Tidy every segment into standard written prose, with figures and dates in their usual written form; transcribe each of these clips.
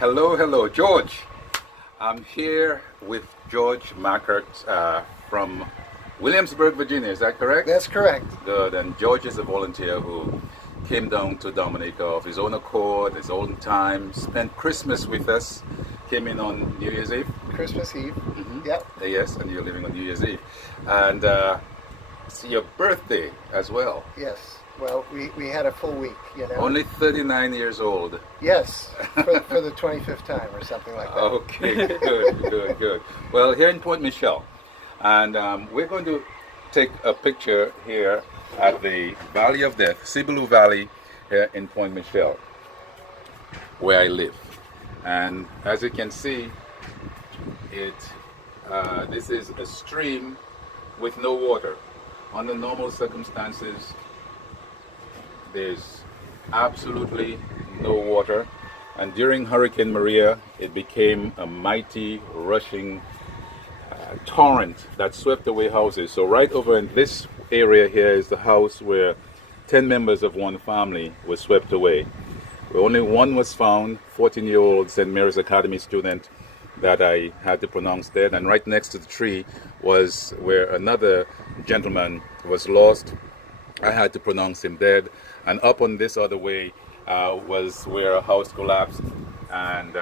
Hello, hello, George. I'm here with George Mackert from Williamsburg, Virginia. Is that correct? That's correct. Good. And George is a volunteer who came down to Dominica of his own accord, his own time, spent Christmas with us, came in on New Year's Eve. Christmas Eve. Mm-hmm. Yep. Yes, and you're living on New Year's Eve. And it's your birthday as well. Yes. Well, we had a full week, you know. Only 39 years old. Yes, for the 25th time or something like that. Okay, good. Well, here in Point Michel, and we're going to take a picture here at the Valley of Death, Sibilu Valley, here in Point Michel, where I live. And as you can see, this is a stream with no water. Under normal circumstances, there's absolutely no water, and during Hurricane Maria it became a mighty rushing torrent that swept away houses. So right over in this area here is the house where 10 members of one family were swept away. Only one was found, 14-year-old St. Mary's Academy student that I had to pronounce dead, and right next to the tree was where another gentleman was lost. I had to pronounce him dead. And up on this other way was where a house collapsed, and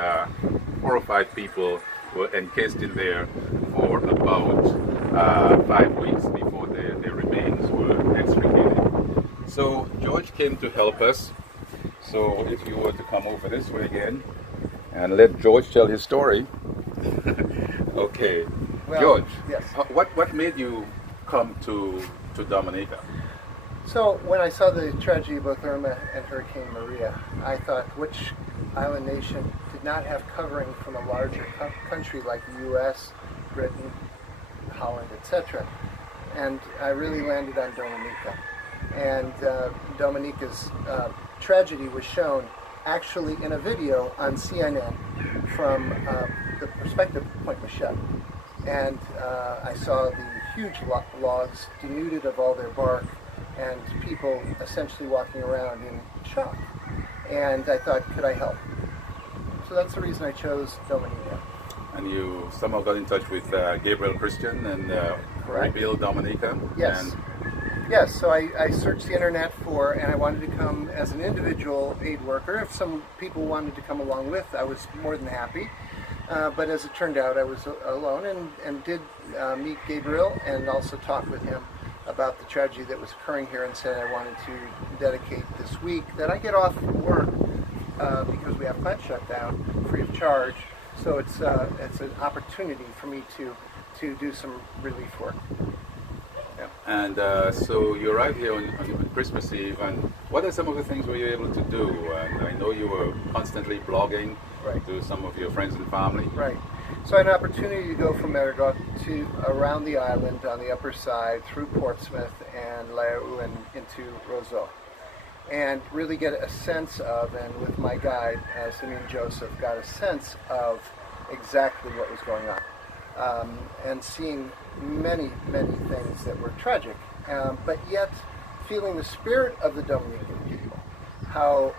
4 or 5 people were encased in there for about 5 weeks before their remains were extricated. So George came to help us. So if you were to come over this way again and let George tell his story. Okay. Well, George, yes. What made you come to Dominica? So when I saw the tragedy of both Irma and Hurricane Maria, I thought, which island nation did not have covering from a larger country like the U.S., Britain, Holland, etc.? And I really landed on Dominica. And Dominica's tragedy was shown actually in a video on CNN from the perspective of Point Michel. And I saw the huge logs denuded of all their bark, and people essentially walking around in shock. And I thought, could I help? So that's the reason I chose Dominica. And you somehow got in touch with Gabriel Christian and rebuild Dominica? Yes. And yes, so I searched the internet and I wanted to come as an individual aid worker. If some people wanted to come along with, I was more than happy. But as it turned out, I was alone and did meet Gabriel and also talk with him about the tragedy that was occurring here, and said I wanted to dedicate this week that I get off from work because we have plant shutdown free of charge. So it's an opportunity for me to do some relief work. yeah. And so you arrived here on Christmas Eve, and what are some of the things were you able to do? I know you were constantly blogging to some of your friends and family. Right. So I had an opportunity to go from Merigot to around the island on the upper side through Portsmouth and Laou and into Roseau, and really get a sense of, and with my guide, Simeon Joseph, got a sense of exactly what was going on, and seeing many things that were tragic, but yet feeling the spirit of the Dominican people, how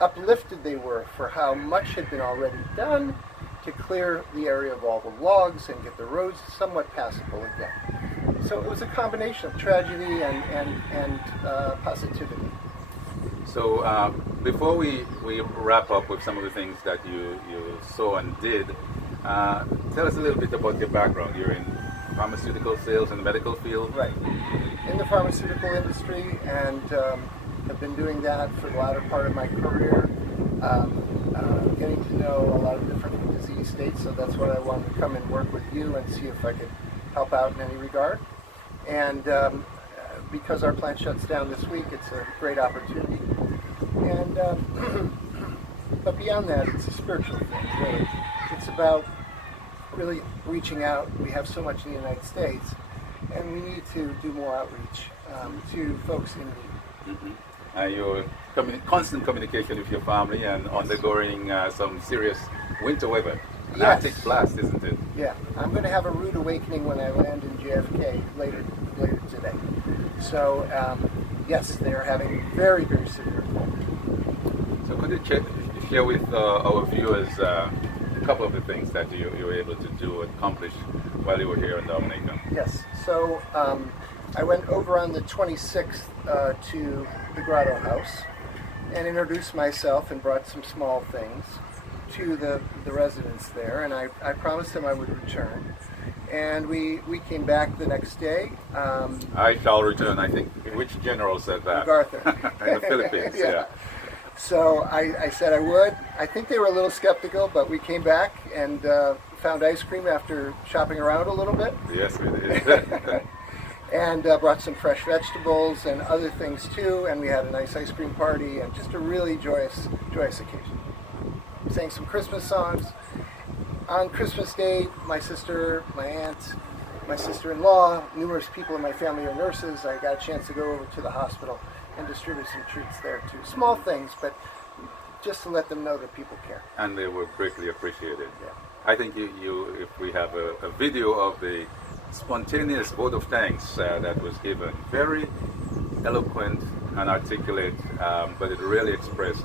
uplifted they were for how much had been already done to clear the area of all the logs and get the roads somewhat passable again. So it was a combination of tragedy and positivity. So before we wrap up with some of the things that you saw and did, tell us a little bit about your background. You're in pharmaceutical sales in the medical field? Right. In the pharmaceutical industry, and have been doing that for the latter part of my career, getting to know a lot of different disease states, so that's why I wanted to come and work with you and see if I could help out in any regard. And because our plant shuts down this week, it's a great opportunity. And but beyond that, it's a spiritual thing, really. It's about really reaching out. We have so much in the United States, and we need to do more outreach to folks in need. Mm-hmm. You're constant communication with your family and undergoing some serious winter weather. An Arctic blast, isn't it? Yeah, I'm going to have a rude awakening when I land in JFK later today. So yes, they're having very severe cold. So could you share with our viewers a couple of the things that you were able to do, accomplish while you were here in Dominica. Yes. So I went over on the 26th to the Grotto House and introduced myself and brought some small things to the residents there, and I promised them I would return. And we came back the next day. I shall return, I think. Which general said that? MacArthur. In the Philippines, yeah. So I said I would. I think they were a little skeptical, but we came back and found ice cream after shopping around a little bit. Yes, we did. And brought some fresh vegetables and other things too, and we had a nice ice cream party and just a really joyous occasion. Sang some Christmas songs. On Christmas Day, my sister, my aunt, my sister-in-law, numerous people in my family are nurses. I got a chance to go over to the hospital and distribute some treats there too. Small things, but just to let them know that people care. And they were greatly appreciated. Yeah. I think if we have a video of the spontaneous vote of thanks that was given, very eloquent and articulate, but it really expressed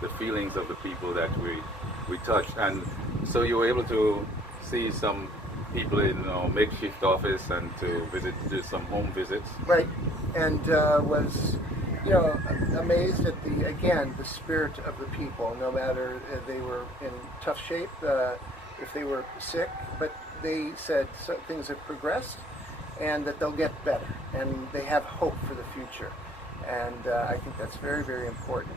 the feelings of the people that we touched. And so you were able to see some people in makeshift office and to do some home visits. Right, and was amazed at the spirit of the people. No matter if they were in tough shape, if they were sick, but they said things have progressed and that they'll get better and they have hope for the future. And I think that's very, very important.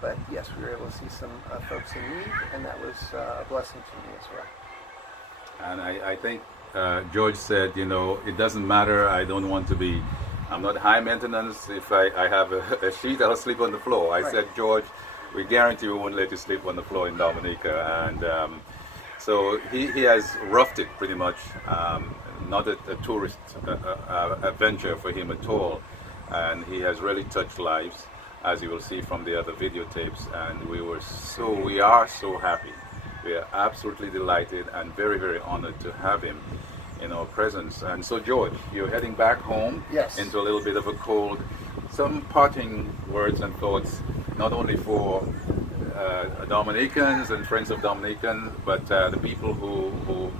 But yes, we were able to see some folks in need, and that was a blessing to me as well. And I think George said, it doesn't matter, I'm not high maintenance. If I have a sheet, I'll sleep on the floor. I said, George, we guarantee we won't let you sleep on the floor in Dominica. And so he has roughed it pretty much, not a tourist adventure for him at all. And he has really touched lives, as you will see from the other videotapes. And we are so happy. We are absolutely delighted and very, very honored to have him in our presence. And so, George, you're heading back home. Yes. Into a little bit of a cold. Some parting words and thoughts, not only for Dominicans and friends of Dominicans, but the people who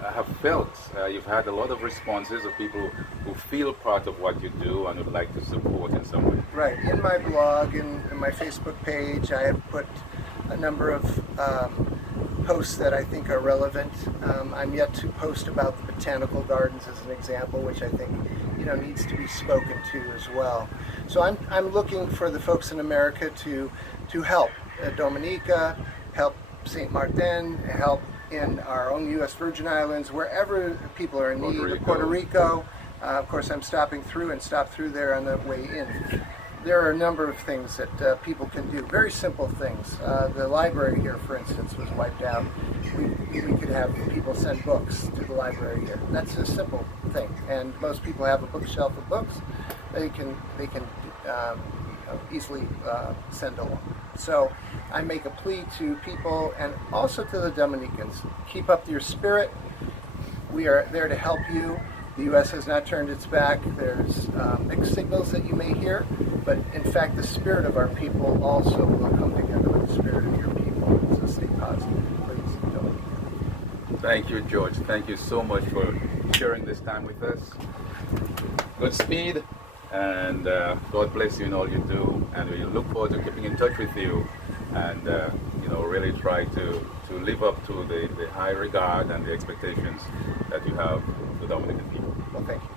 have felt, you've had a lot of responses of people who feel part of what you do and would like to support in some way. Right. In my blog and in my Facebook page, I have put a number of posts that I think are relevant. I'm yet to post about the botanical gardens as an example, which I think needs to be spoken to as well. So I'm looking for the folks in America to help Dominica, help St. Martin, help in our own U.S. Virgin Islands, wherever people are in need. Puerto Rico. Of course, I'm stopping through and stopped through there on the way in. There are a number of things that people can do, very simple things. The library here, for instance, was wiped out. We could have people send books to the library here. That's a simple thing, and most people have a bookshelf of books they can easily send along. So I make a plea to people and also to the Dominicans. Keep up your spirit. We are there to help you. The U.S. has not turned its back. There's mixed signals that you may hear, but in fact the spirit of our people also will come together with the spirit of your people. So stay positive, please. Thank you, George. Thank you so much for sharing this time with us. Godspeed, and God bless you in all you do. And we look forward to keeping in touch with you, and really try to live up to the high regard and the expectations that you have for Dominican people. Well, thank you.